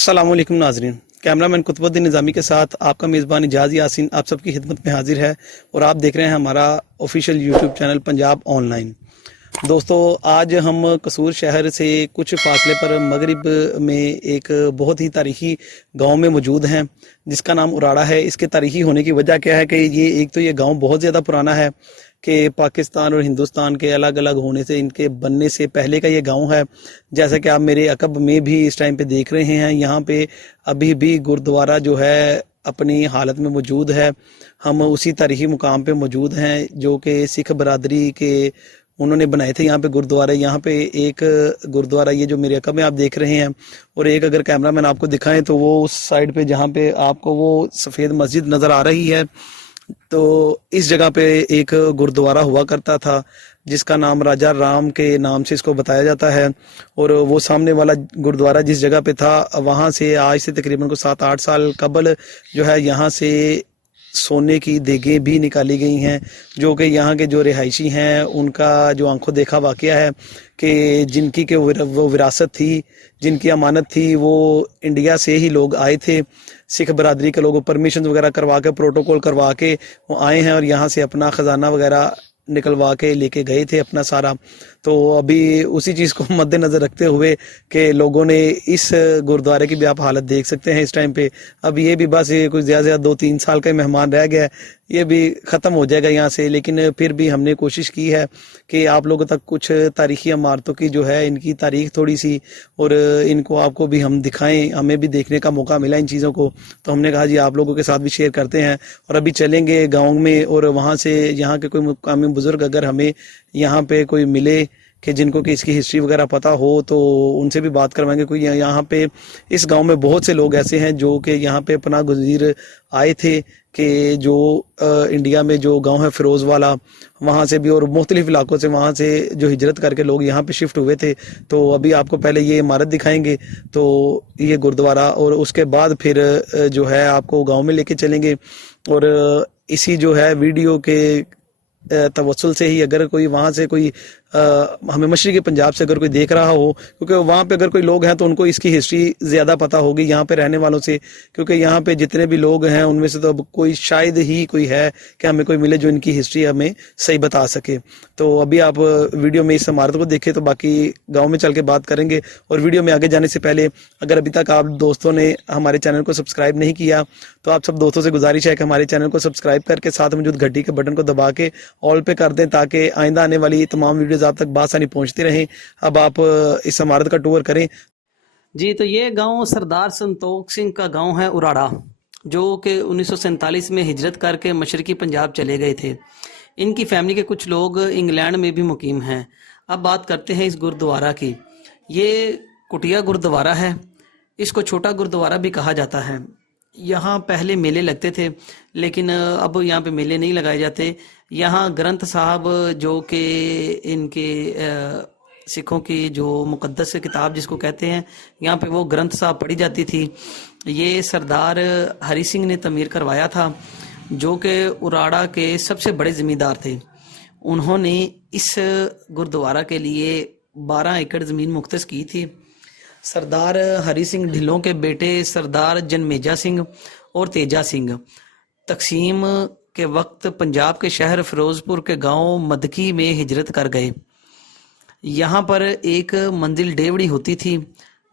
अस्सलाम वालेकुम नाजरीन। कैमरामैन कुतुबुद्दीन निज़ामी के साथ आपका मेज़बान इजाज़ यासीन आप सबकी खिदमत में हाजिर है और आप देख रहे हैं हमारा official YouTube channel Punjab online. दोस्तों, आज हम कसूर शहर से कुछ फासले पर मगरिब में एक बहुत ही तारीखी गांव में मौजूद हैं जिसका नाम उराड़ा है। इसके तारीखी होने की वजह क्या है कि ये गांव बहुत ज़्यादा पुराना है कि पाकिस्तान और हिंदुस्तान के अलग अलग होने से, इनके बनने से पहले का ये गांव है। जैसा कि आप मेरे अकब में भी इस टाइम पे देख रहे हैं, यहाँ पे अभी भी गुरुद्वारा जो है अपनी हालत में मौजूद है। हम उसी तारीखी मुकाम पे मौजूद हैं जो कि सिख बरादरी के उन्होंने बनाए थे यहाँ पे गुरुद्वारे। यहाँ पे एक गुरुद्वारा ये जो मेरे अकब में आप देख रहे हैं, और एक अगर कैमरामैन आपको दिखाएं तो वो उस साइड पे जहाँ पे आपको वो सफ़ेद मस्जिद नज़र आ रही है, तो इस जगह पे एक गुरुद्वारा हुआ करता था जिसका नाम राजा राम के नाम से इसको बताया जाता है। और वो सामने वाला गुरुद्वारा जिस जगह पे था, वहाँ से आज से तकरीबन को 7-8 साल कबल जो है यहाँ से सोने की देगें भी निकाली गई हैं, जो कि यहाँ के जो रिहायशी हैं उनका जो आंखों देखा वाकया है कि जिनकी के वो विरासत थी, जिनकी अमानत थी, वो इंडिया से ही लोग आए थे। सिख बरादरी के लोगों परमिशन वगैरह करवा के, प्रोटोकॉल करवा के वो आए हैं और यहाँ से अपना ख़जाना वगैरह निकलवा के लेके गए थे अपना सारा। तो अभी उसी चीज़ को मद्देनज़र रखते हुए कि लोगों ने इस गुरुद्वारे की भी आप हालत देख सकते हैं इस टाइम पे। अब ये भी बस ये कुछ ज़्यादा 2-3 साल का मेहमान रह गया है, ये भी ख़त्म हो जाएगा यहाँ से। लेकिन फिर भी हमने कोशिश की है कि आप लोगों तक कुछ तारीख़ी इमारतों की जो है इनकी तारीख़ थोड़ी सी, और इनको आपको भी हम दिखाएं। हमें भी देखने का मौका मिला इन चीज़ों को, तो हमने कहा जी आप लोगों के साथ भी शेयर करते हैं। और अभी चलेंगे गाँव में और वहाँ से यहाँ के कोई मुकामी बुज़ुर्ग अगर हमें यहाँ पे कोई मिले कि जिनको कि इसकी हिस्ट्री वगैरह पता हो तो उनसे भी बात करवाएंगे। कोई यहाँ पे इस गांव में बहुत से लोग ऐसे हैं जो कि यहाँ पे पनाह गुज़ीर आए थे कि जो इंडिया में जो गांव है फिरोज़ वाला, वहाँ से भी और मुख्तलिफ इलाकों से वहाँ से जो हिजरत करके लोग यहाँ पे शिफ्ट हुए थे। तो अभी आपको पहले ये इमारत दिखाएंगे, तो ये गुरुद्वारा, और उसके बाद फिर जो है आपको गाँव में लेके चलेंगे। और इसी जो है वीडियो के तवस्सुल से ही अगर कोई वहाँ से कोई हमें मशरिक़ी पंजाब से अगर कोई देख रहा हो, क्योंकि वहाँ पे अगर कोई लोग हैं तो उनको इसकी हिस्ट्री ज़्यादा पता होगी यहाँ पे रहने वालों से, क्योंकि यहाँ पे जितने भी लोग हैं उनमें से तो अब कोई शायद ही कोई है कि हमें कोई मिले जो इनकी हिस्ट्री हमें सही बता सके। तो अभी आप वीडियो में इस इमारत को देखें, तो बाकी गाँव में चल के बात करेंगे। और वीडियो में आगे जाने से पहले अगर अभी तक आप दोस्तों ने हमारे चैनल को सब्सक्राइब नहीं किया तो आप सब दोस्तों से गुजारिश है कि हमारे चैनल को सब्सक्राइब करके साथ मौजूद घंटी के बटन को दबा के ऑल पे कर दें, ताकि आइंदा आने वाली तमाम वीडियोज़ आप तक बासानी पहुंचती रहें। अब आप इस इमारत का टूर करें जी। तो ये गांव सरदार संतोख सिंह का गांव है उराड़ा, जो कि 1947 में हिजरत करके मशरकी पंजाब चले गए थे। इनकी फैमिली के कुछ लोग इंग्लैंड में भी मुकीम हैं। अब बात करते हैं इस गुरुद्वारा की। ये कुटिया गुरुद्वारा है, इसको छोटा गुरुद्वारा भी कहा जाता है। यहाँ पहले मेले लगते थे, लेकिन अब यहाँ पे मेले नहीं लगाए जाते। यहाँ ग्रंथ साहब जो कि इनके सिखों की जो मुकद्दस किताब जिसको कहते हैं, यहाँ पे वो ग्रंथ साहब पढ़ी जाती थी। ये सरदार हरी सिंह ने तमीर करवाया था, जो कि उराड़ा के सबसे बड़े ज़मींदार थे। उन्होंने इस गुरुद्वारा के लिए 12 एकड़ ज़मीन मुख्तस की थी। सरदार हरी सिंह ढिल्लों के बेटे सरदार जनमेजा सिंह और तेजा सिंह तकसीम के वक्त पंजाब के शहर फिरोजपुर के गांव मदकी में हिजरत कर गए। यहाँ पर एक मंजिल डेवड़ी होती थी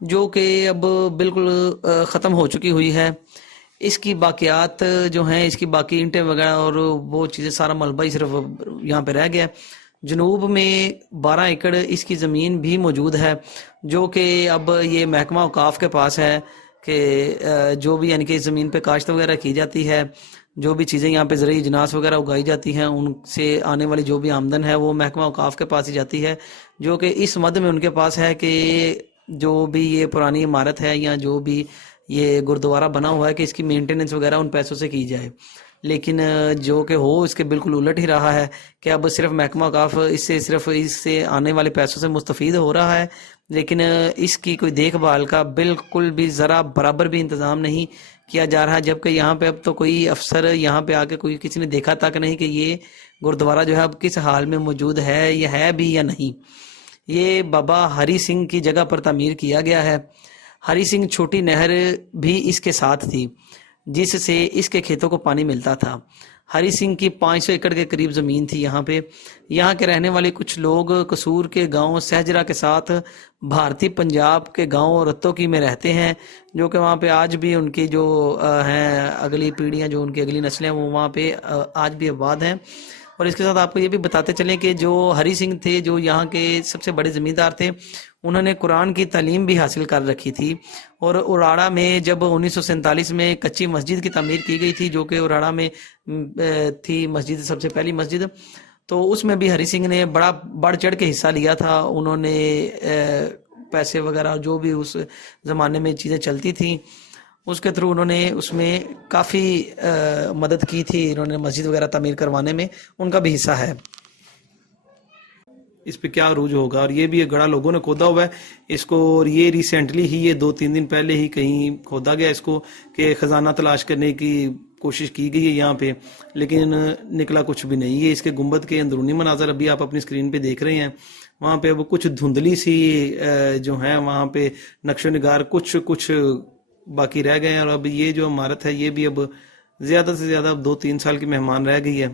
जो कि अब बिल्कुल ख़त्म हो चुकी हुई है। इसकी बाकियात जो हैं, इसकी बाकी ईंटें वगैरह और वो चीज़ें, सारा मलबा ही सिर्फ यहाँ पे रह गया। जनूब में 12 एकड़ इसकी ज़मीन भी मौजूद है, जो कि अब ये महकमा औकाफ के पास है कि जो भी यानी कि इस ज़मीन पे काश्त वगैरह की जाती है, जो भी चीज़ें यहाँ पे ज़रूरी जनास वगैरह उगाई जाती हैं, उनसे आने वाली जो भी आमदन है वो महकमा औकाफ के पास ही जाती है, जो कि इस मद में उनके पास है कि जो भी ये पुरानी इमारत है या जो भी ये गुरुद्वारा बना हुआ है कि इसकी मेंटेनेंस वगैरह उन पैसों से की जाए। लेकिन जो कि हो इसके बिल्कुल उलट ही रहा है कि अब सिर्फ महकमा औकाफ इससे आने वाले पैसों से मुस्तफ़ीद हो रहा है, लेकिन इसकी कोई देखभाल का बिल्कुल भी ज़रा बराबर भी इंतज़ाम नहीं किया जा रहा है। जबकि यहाँ पे अब तो कोई अफसर यहाँ पे आके कोई किसी ने देखा तक नहीं कि ये गुरुद्वारा जो है अब किस हाल में मौजूद है, या है भी या नहीं। ये बाबा हरी सिंह की जगह पर तामीर किया गया है। हरी सिंह छोटी नहर भी इसके साथ थी जिससे इसके खेतों को पानी मिलता था। हरी सिंह की 500 एकड़ के करीब ज़मीन थी यहाँ पे। यहाँ के रहने वाले कुछ लोग कसूर के गांव सहजरा के साथ भारतीय पंजाब के गांव रत्तोकी में रहते हैं, जो कि वहाँ पे आज भी उनकी जो हैं अगली पीढ़ियाँ, जो उनकी अगली नस्लें, वो वहाँ पे आज भी आबाद हैं। और इसके साथ आपको ये भी बताते चलें कि जो हरी सिंह थे, जो यहाँ के सबसे बड़े ज़मींदार थे, उन्होंने कुरान की तालीम भी हासिल कर रखी थी। और उराड़ा में जब 1947 में कच्ची मस्जिद की तामीर की गई थी, जो कि उराड़ा में थी मस्जिद, सबसे पहली मस्जिद, तो उसमें भी हरी सिंह ने बड़ा बढ़ चढ़ के हिस्सा लिया था। उन्होंने पैसे वगैरह जो भी उस ज़माने में चीज़ें चलती थी उसके थ्रू उन्होंने उसमें काफ़ी मदद की थी। इन्होंने मस्जिद वगैरह तामीर करवाने में उनका भी हिस्सा है। इस पे क्या अरूज होगा। और ये भी गड़ा लोगों ने खोदा हुआ है इसको, और ये रिसेंटली ही, ये 2-3 दिन पहले ही कहीं खोदा गया इसको कि खजाना तलाश करने की कोशिश की गई है यहाँ पे, लेकिन निकला कुछ भी नहीं। ये इसके गुंबद के अंदरूनी मनाजर अभी आप अपनी स्क्रीन पे देख रहे हैं। वहाँ पे अब कुछ धुंधली सी जो है वहाँ पे नक्शो निगार कुछ बाकी रह गए हैं। और अब ये जो इमारत है ये भी अब ज़्यादा से ज़्यादा 2-3 साल की मेहमान रह गई है,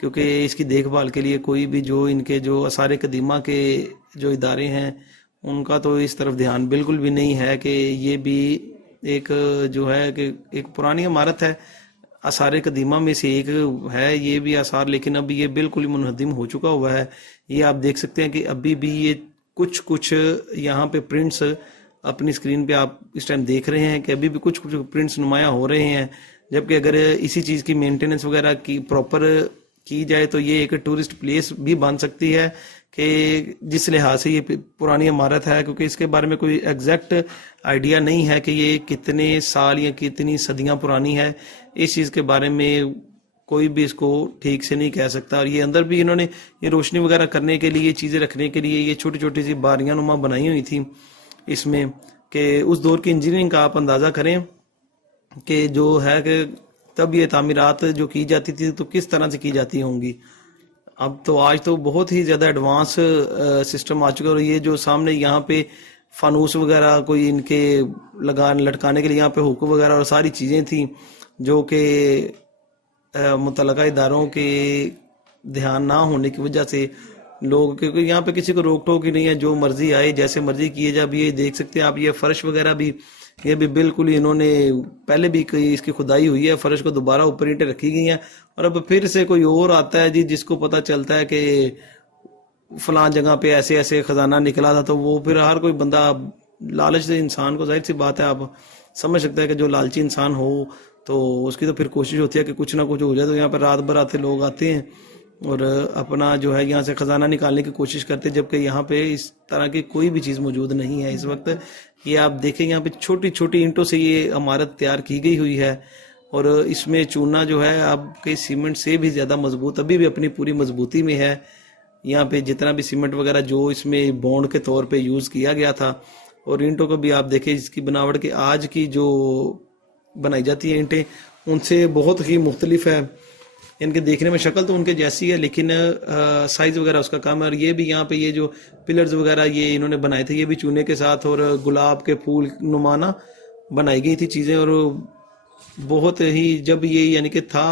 क्योंकि इसकी देखभाल के लिए कोई भी जो इनके जो आसार कदीमा के जो इदारे हैं उनका तो इस तरफ ध्यान बिल्कुल भी नहीं है कि ये भी एक जो है कि एक पुरानी इमारत है, आसार कदीमा में से एक है ये भी आसार, लेकिन अभी ये बिल्कुल ही मुनहदिम हो चुका हुआ है। ये आप देख सकते हैं कि अभी भी ये कुछ यहाँ पे प्रिंट्स अपनी स्क्रीन पे आप इस टाइम देख रहे हैं कि अभी भी कुछ प्रिंट्स नुमाया हो रहे हैं। जबकि अगर इसी चीज़ की मेंटेनेंस वगैरह की प्रॉपर की जाए तो ये एक टूरिस्ट प्लेस भी बन सकती है, कि जिस लिहाज से ये पुरानी इमारत है, क्योंकि इसके बारे में कोई एग्जैक्ट आइडिया नहीं है कि ये कितने साल या कितनी सदियां पुरानी है। इस चीज़ के बारे में कोई भी इसको ठीक से नहीं कह सकता। और ये अंदर भी इन्होंने ये रोशनी वगैरह करने के लिए, चीज़ें रखने के लिए ये छोटी छोटी सी बारियां नुमा बनाई हुई थी इसमें, कि उस दौर की इंजीनियरिंग का आप अंदाज़ा करें कि जो है कि तब ये तामीरात जो की जाती थी तो किस तरह से की जाती होंगी। अब तो आज तो बहुत ही ज़्यादा एडवांस सिस्टम आ चुका है। और ये जो सामने यहाँ पे फानूस वगैरह कोई इनके लटकाने के लिए यहाँ पे हुक वगैरह और सारी चीज़ें थी, जो कि मुतल्लका इदारों के ध्यान ना होने की वजह से लोग, क्योंकि यहाँ पे किसी को रोक टोक ही नहीं है, जो मर्जी आए जैसे मर्जी किए जाए। ये देख सकते हैं आप, ये फर्श वगैरह भी ये भी बिल्कुल इन्होंने पहले भी कई इसकी खुदाई हुई है, फर्श को दोबारा ऊपर ईंटें रखी गई हैं। और अब फिर से कोई और आता है जी जिसको पता चलता है कि फलां जगह पे ऐसे ऐसे खजाना निकला था, तो वो फिर हर कोई बंदा, लालच से इंसान को, जाहिर सी बात है आप समझ सकते हैं कि जो लालची इंसान हो तो उसकी तो फिर कोशिश होती है कि कुछ ना कुछ हो जाए। तो यहाँ पर रात भर आते लोग आते हैं और अपना जो है यहाँ से खजाना निकालने की कोशिश करते हैं, जबकि यहाँ पे इस तरह की कोई भी चीज़ मौजूद नहीं है इस वक्त। ये आप देखें यहाँ पे छोटी छोटी ईंटों से ये इमारत तैयार की गई हुई है, और इसमें चूना जो है आपके सीमेंट से भी ज़्यादा मजबूत अभी भी अपनी पूरी मजबूती में है। यहाँ पे जितना भी सीमेंट वगैरह जो इसमें बॉन्ड के तौर पे यूज़ किया गया था, और ईंटों को भी आप देखें इसकी बनावट के आज की जो बनाई जाती है ईंटें उनसे बहुत ही मुख्तलिफ है। इनके देखने में शक्ल तो उनके जैसी है, लेकिन साइज़ वगैरह उसका कम है। और ये भी यहाँ पे ये जो पिलर्स वगैरह ये इन्होंने बनाए थे, ये भी चूने के साथ और गुलाब के फूल नुमाना बनाई गई थी चीज़ें। और बहुत ही जब ये यानी कि था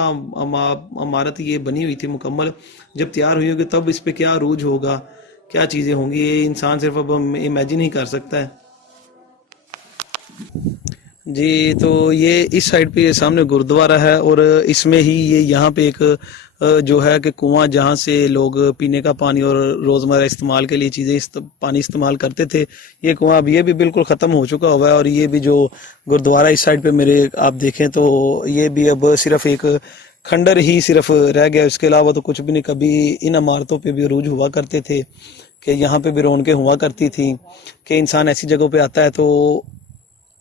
इमारत ये बनी हुई थी मुकम्मल, जब तैयार हुई होगी तब इस पे क्या अरूज होगा, क्या चीज़ें होंगी, ये इंसान सिर्फ अब इमेजिन ही कर सकता है जी। तो ये इस साइड पे सामने गुरुद्वारा है, और इसमें ही ये यहाँ पे एक जो है कि कुआं जहाँ से लोग पीने का पानी और रोज़मर्रा इस्तेमाल के लिए चीज़ें पानी इस्तेमाल करते थे, ये कुआं अब ये भी बिल्कुल ख़त्म हो चुका हुआ है। और ये भी जो गुरुद्वारा इस साइड पे मेरे आप देखें तो ये भी अब सिर्फ एक खंडर ही सिर्फ रह गया, इसके अलावा तो कुछ भी नहीं। कभी इन इमारतों पे भी अरूज हुआ करते थे कि यहाँ पे भी रौनकें हुआ करती थी कि इंसान ऐसी जगहों पे आता है तो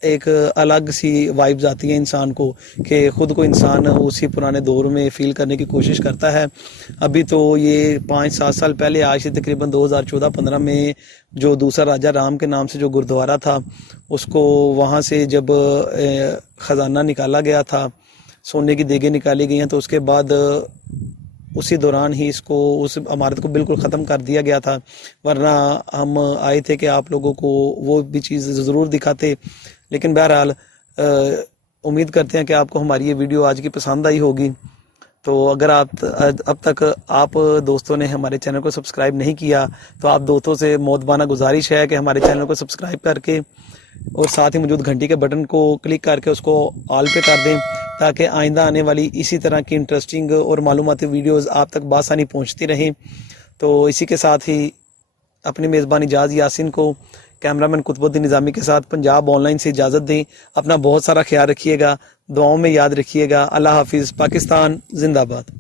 एक अलग सी वाइब्स आती है इंसान को, कि ख़ुद को इंसान उसी पुराने दौर में फ़ील करने की कोशिश करता है। अभी तो ये 5-7 साल पहले, आज से तकरीबन 2014-15 में जो दूसरा राजा राम के नाम से जो गुरुद्वारा था, उसको वहाँ से जब ख़जाना निकाला गया था, सोने की देगें निकाली गई हैं, तो उसके बाद اسی دوران ہی اس کو اس عمارت کو بالکل ختم کر دیا گیا تھا، ورنہ ہم آئے تھے کہ آپ لوگوں کو وہ بھی چیز ضرور دکھاتے. لیکن بہرحال امید کرتے ہیں کہ آپ کو ہماری یہ ویڈیو آج کی پسند آئی ہوگی. تو اگر آپ اب تک آپ دوستوں نے ہمارے چینل کو سبسکرائب نہیں کیا تو آپ دوستوں سے مؤدبانہ گزارش ہے کہ ہمارے چینل کو سبسکرائب کر کے اور ساتھ ہی موجود گھنٹی کے بٹن کو کلک کر کے اس کو آل پہ کر دیں، تاکہ آئندہ آنے والی اسی طرح کی انٹرسٹنگ اور معلوماتی ویڈیوز آپ تک بآسانی پہنچتی رہیں. تو اسی کے ساتھ ہی اپنے میزبان اجاز یاسین کو کیمرامین قطب الدین نظامی کے ساتھ پنجاب آن لائن سے اجازت دیں. اپنا بہت سارا خیال رکھیے گا، دعاؤں میں یاد رکھیے گا. اللہ حافظ. پاکستان زندہ باد.